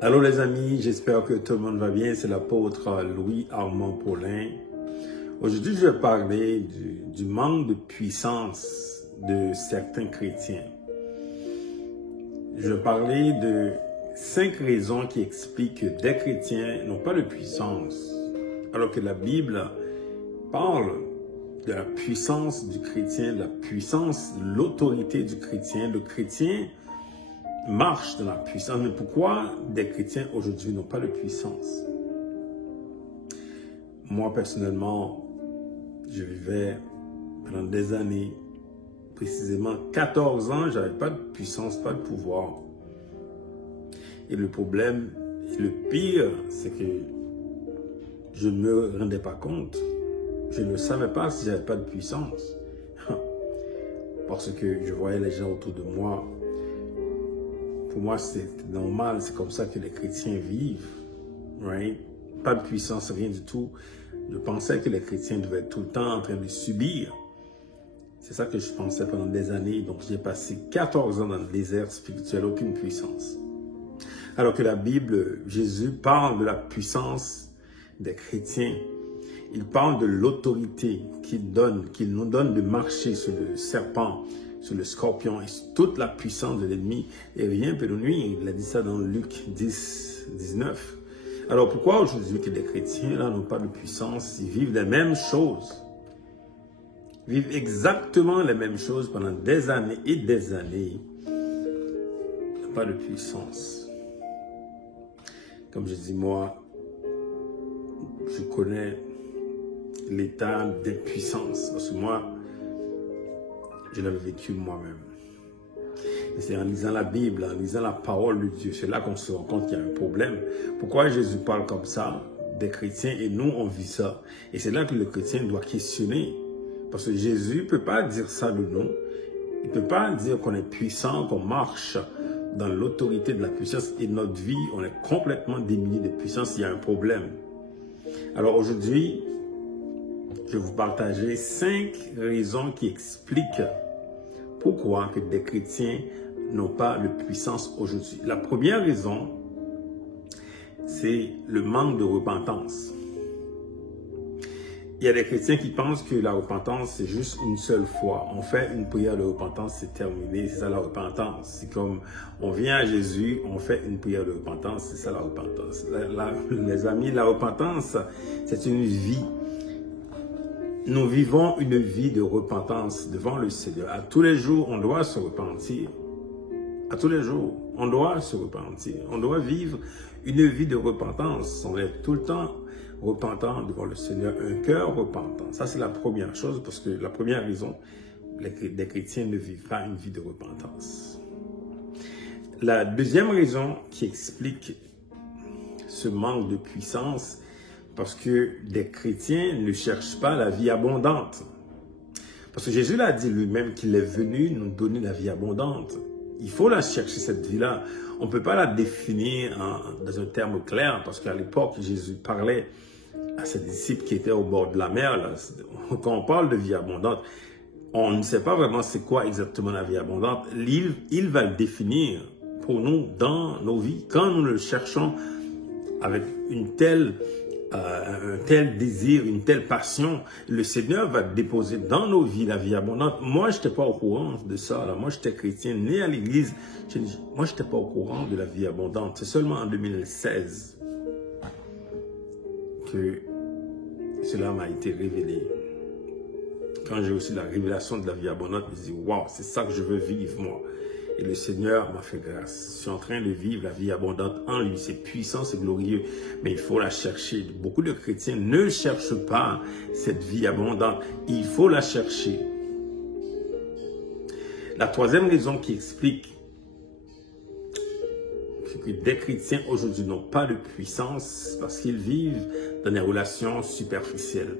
Allô les amis, j'espère que tout le monde va bien. C'est l'apôtre Louis-Armand Paulin. Aujourd'hui, je vais parler du manque de puissance de certains chrétiens. Je vais parler de 5 raisons qui expliquent que des chrétiens n'ont pas de puissance, alors que la Bible parle de la puissance du chrétien, de la puissance, de l'autorité du chrétien. Le chrétien marche dans la puissance. Mais pourquoi des chrétiens aujourd'hui n'ont pas de puissance? Moi, personnellement, je vivais pendant des années, précisément 14 ans, je n'avais pas de puissance, pas de pouvoir. Et le problème, et le pire, c'est que je ne me rendais pas compte. Je ne savais pas si je n'avais pas de puissance. Parce que je voyais les gens autour de moi. Pour moi, c'est normal, c'est comme ça que les chrétiens vivent. Right? Pas de puissance, rien du tout. Je pensais que les chrétiens devaient être tout le temps en train de subir. C'est ça que je pensais pendant des années. Donc, j'ai passé 14 ans dans le désert spirituel, aucune puissance. Alors que la Bible, Jésus parle de la puissance des chrétiens. Il parle de l'autorité qu'il nous donne de marcher sur le serpent, sur le scorpion et sur toute la puissance de l'ennemi. Et rien peut nous nuire. Il a dit ça dans Luc 10, 19. Alors pourquoi aujourd'hui que les chrétiens là n'ont pas de puissance? Ils vivent les mêmes choses. Ils vivent exactement les mêmes choses pendant des années et des années. Ils n'ont pas de puissance. Comme je dis, moi, je connais l'état d'impuissance. Parce que moi, je l'avais vécu moi-même. Et c'est en lisant la Bible, en lisant la parole de Dieu, c'est là qu'on se rend compte qu'il y a un problème. Pourquoi Jésus parle comme ça des chrétiens et nous, on vit ça? Et c'est là que le chrétien doit questionner. Parce que Jésus ne peut pas dire ça de nous. Il ne peut pas dire qu'on est puissant, qu'on marche dans l'autorité de la puissance. Et notre vie, on est complètement démuni de puissance. Il y a un problème. Alors aujourd'hui, je vais vous partager 5 raisons qui expliquent pourquoi que des chrétiens n'ont pas de puissance aujourd'hui. La première raison, c'est le manque de repentance. Il y a des chrétiens qui pensent que la repentance, c'est juste une seule fois. On fait une prière de repentance, c'est terminé, c'est ça la repentance. C'est comme, on vient à Jésus, on fait une prière de repentance, c'est ça la repentance. Les amis, la repentance, c'est une vie. Nous vivons une vie de repentance devant le Seigneur. À tous les jours, on doit se repentir. À tous les jours, on doit se repentir. On doit vivre une vie de repentance. On est tout le temps repentant devant le Seigneur, un cœur repentant. Ça, c'est la première chose, parce que la première raison, les chrétiens ne vivent pas une vie de repentance. La deuxième raison qui explique ce manque de puissance, parce que des chrétiens ne cherchent pas la vie abondante. Parce que Jésus l'a dit lui-même qu'il est venu nous donner la vie abondante. Il faut la chercher, cette vie-là. On ne peut pas la définir dans un terme clair, parce qu'à l'époque, Jésus parlait à ses disciples qui étaient au bord de la mer. Là. Quand on parle de vie abondante, on ne sait pas vraiment c'est quoi exactement la vie abondante. Il va le définir pour nous dans nos vies. Quand nous le cherchons avec un tel désir, une telle passion, le Seigneur va déposer dans nos vies la vie abondante. Moi, je n'étais pas au courant de ça. Là. Moi, j'étais chrétien, né à l'église. Moi, je n'étais pas au courant de la vie abondante. C'est seulement en 2016 que cela m'a été révélé. Quand j'ai aussi la révélation de la vie abondante, je me dis, waouh, c'est ça que je veux vivre, moi. Et le Seigneur m'a fait grâce. Je suis en train de vivre la vie abondante en lui. C'est puissant, c'est glorieux. Mais il faut la chercher. Beaucoup de chrétiens ne cherchent pas cette vie abondante. Il faut la chercher. La troisième raison qui explique que des chrétiens aujourd'hui n'ont pas de puissance, parce qu'ils vivent dans des relations superficielles.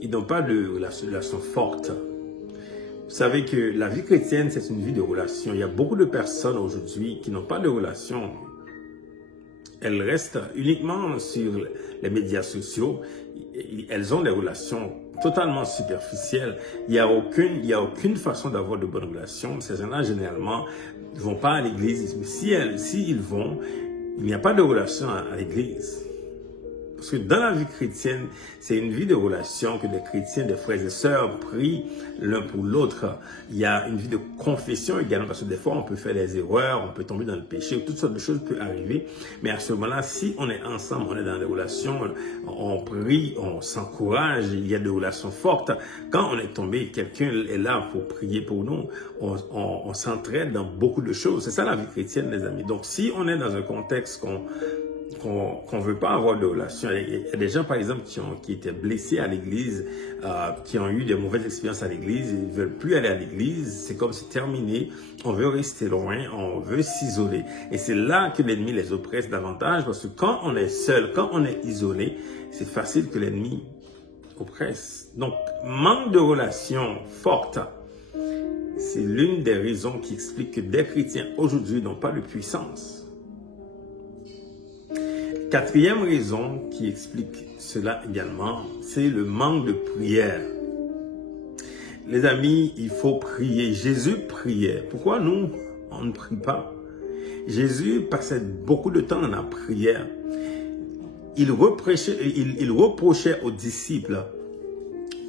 Ils n'ont pas de relation forte. Vous savez que la vie chrétienne, c'est une vie de relation. Il y a beaucoup de personnes aujourd'hui qui n'ont pas de relation. Elles restent uniquement sur les médias sociaux. Elles ont des relations totalement superficielles. Il n'y a aucune façon d'avoir de bonnes relations. Ces gens-là, généralement, ne vont pas à l'église. Mais s'ils vont, il n'y a pas de relation à l'église. Parce que dans la vie chrétienne, c'est une vie de relation que des chrétiens, des frères et sœurs prient l'un pour l'autre. Il y a une vie de confession également, parce que des fois, on peut faire des erreurs, on peut tomber dans le péché, toutes sortes de choses peuvent arriver. Mais à ce moment-là, si on est ensemble, on est dans des relations, on prie, on s'encourage, il y a des relations fortes. Quand on est tombé, quelqu'un est là pour prier pour nous, on s'entraide dans beaucoup de choses. C'est ça la vie chrétienne, les amis. Donc, si on est dans un contexte qu'on veut pas avoir de relation. Il y a des gens, par exemple, qui étaient blessés à l'église, qui ont eu des mauvaises expériences à l'église, ils veulent plus aller à l'église, c'est comme c'est terminé, on veut rester loin, on veut s'isoler. Et c'est là que l'ennemi les oppresse davantage, parce que quand on est seul, quand on est isolé, c'est facile que l'ennemi oppresse. Donc, manque de relation forte, c'est l'une des raisons qui explique que des chrétiens aujourd'hui n'ont pas de puissance. Quatrième raison qui explique cela également, c'est le manque de prière. Les amis, il faut prier. Jésus priait. Pourquoi nous, on ne prie pas? Jésus passait beaucoup de temps dans la prière. Il reprochait aux disciples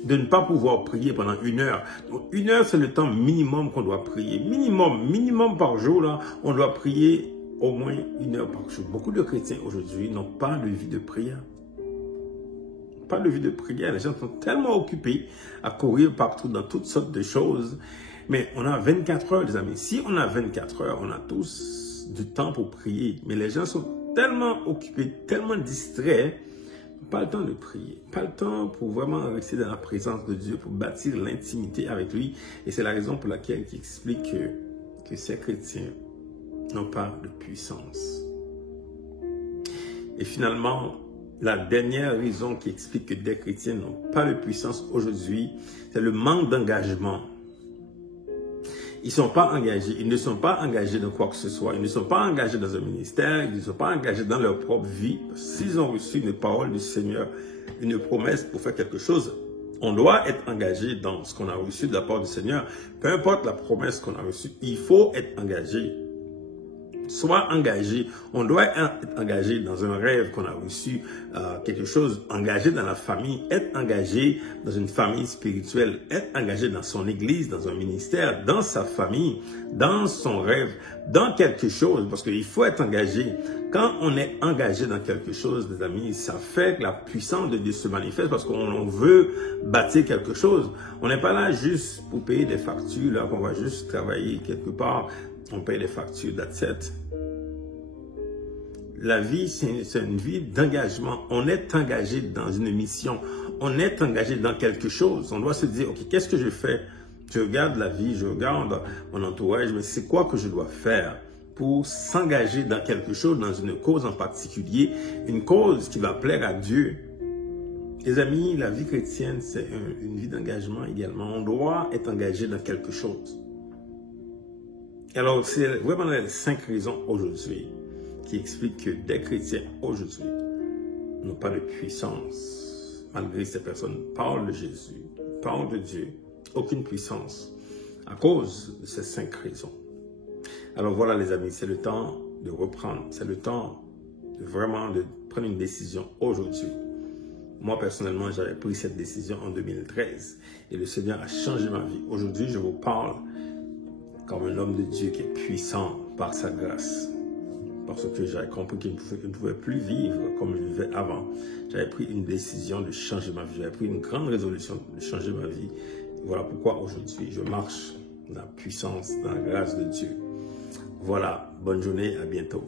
de ne pas pouvoir prier pendant 1 heure. Donc, 1 heure, c'est le temps minimum qu'on doit prier. Minimum par jour, là, on doit prier au moins 1 heure par jour. Beaucoup de chrétiens aujourd'hui n'ont pas de vie de prière. Pas de vie de prière. Les gens sont tellement occupés à courir partout dans toutes sortes de choses. Mais on a 24 heures, les amis. Si on a 24 heures, on a tous du temps pour prier. Mais les gens sont tellement occupés, tellement distraits, pas le temps de prier. Pas le temps pour vraiment rester dans la présence de Dieu, pour bâtir l'intimité avec lui. Et c'est la raison pour laquelle il explique que ces chrétiens n'ont pas de puissance. Et finalement, la dernière raison qui explique que des chrétiens n'ont pas de puissance aujourd'hui, c'est le manque d'engagement. Ils ne sont pas engagés, ils ne sont pas engagés dans quoi que ce soit, ils ne sont pas engagés dans un ministère, ils ne sont pas engagés dans leur propre vie. S'ils ont reçu une parole du Seigneur, une promesse pour faire quelque chose, on doit être engagé dans ce qu'on a reçu de la part du Seigneur. Peu importe la promesse qu'on a reçue, il faut être engagé. Soit engagé, on doit être engagé dans un rêve qu'on a reçu, quelque chose, engagé dans la famille, être engagé dans une famille spirituelle, être engagé dans son église, dans un ministère, dans sa famille, dans son rêve, dans quelque chose, parce qu'il faut être engagé. Quand on est engagé dans quelque chose, les amis, ça fait que la puissance de Dieu se manifeste parce qu'on veut bâtir quelque chose. On n'est pas là juste pour payer des factures, là, qu'on va juste travailler quelque part. On paye les factures, that's it. La vie, c'est une vie d'engagement. On est engagé dans une mission. On est engagé dans quelque chose. On doit se dire, OK, qu'est-ce que je fais? Je regarde la vie, je regarde mon entourage, mais c'est quoi que je dois faire pour s'engager dans quelque chose, dans une cause en particulier, une cause qui va plaire à Dieu. Les amis, la vie chrétienne, c'est une vie d'engagement également. On doit être engagé dans quelque chose. Alors, c'est vraiment les 5 raisons aujourd'hui qui expliquent que des chrétiens aujourd'hui n'ont pas de puissance. Malgré ces personnes parlent de Jésus, parlent de Dieu, aucune puissance à cause de ces 5 raisons. Alors voilà les amis, c'est le temps de reprendre, c'est le temps de vraiment de prendre une décision aujourd'hui. Moi personnellement, j'avais pris cette décision en 2013 et le Seigneur a changé ma vie. Aujourd'hui, je vous parle comme un homme de Dieu qui est puissant par sa grâce. Parce que j'avais compris qu'il ne pouvait plus vivre comme je vivais avant. J'avais pris une décision de changer ma vie. J'avais pris une grande résolution de changer ma vie. Voilà pourquoi aujourd'hui, je marche dans la puissance, dans la grâce de Dieu. Voilà, bonne journée, à bientôt.